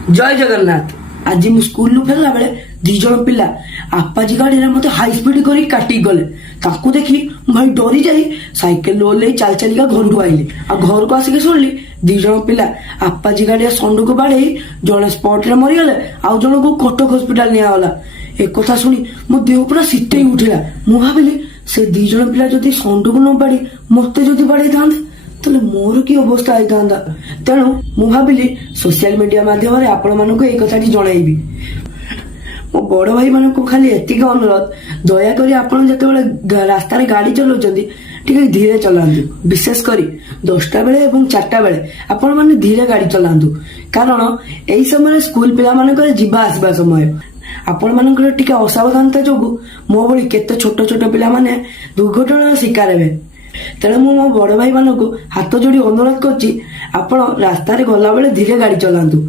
जय जगन्नाथ। आज मु स्कूल फेरला बेले दी जन पिला आपाजी गाड़ी मत हाई स्पीड कर काटी गले। ताकू देखी भाई डरी जाई साइकेल ओल्ले चल चलिका घर को आईली। आ घर को आसिक शुणिली दी जन पिला आपाजी गाड़ी संडू को बाड़े जड़े स्पॉट रे मरीगले आउ जन को कटक हस्पिटाल निगला। एक कथा शुणी मो देह पूरा शीतई उठिला। मु भाविली से दी जन पिला जदि संडू को न बाड़ी मते जदि बाड़े था ताले मोर की अवस्था होता। तेणु मु भाविली सोशल मीडिया माध्यम आपण मानक एक कथाटी जनइबी। मो बड़ भाई मान को खाली एतिक अनुरोध, दयाकोरी आपण जिते रास्त गाड़ी चलाउछंती टिके धीरे चलांतु। विशेष करी 10टा बेले एवं 4टा बेले आपण माने धीरे गाड़ी चलांतु, कारण एई समय स्कूल पिला मानकर जीवा आसबा समय। आपण मानकर टिके असावधानता जोगु मो भली केते छोट छोट पिला माने दुर्घटनार शिकार हेबे। तेणु मु मो बड़ भाई मानक हाथ जोड़ी अनुरोध करछि, आपण रास्तार गला बेले धीरे गाड़ी चलांतु।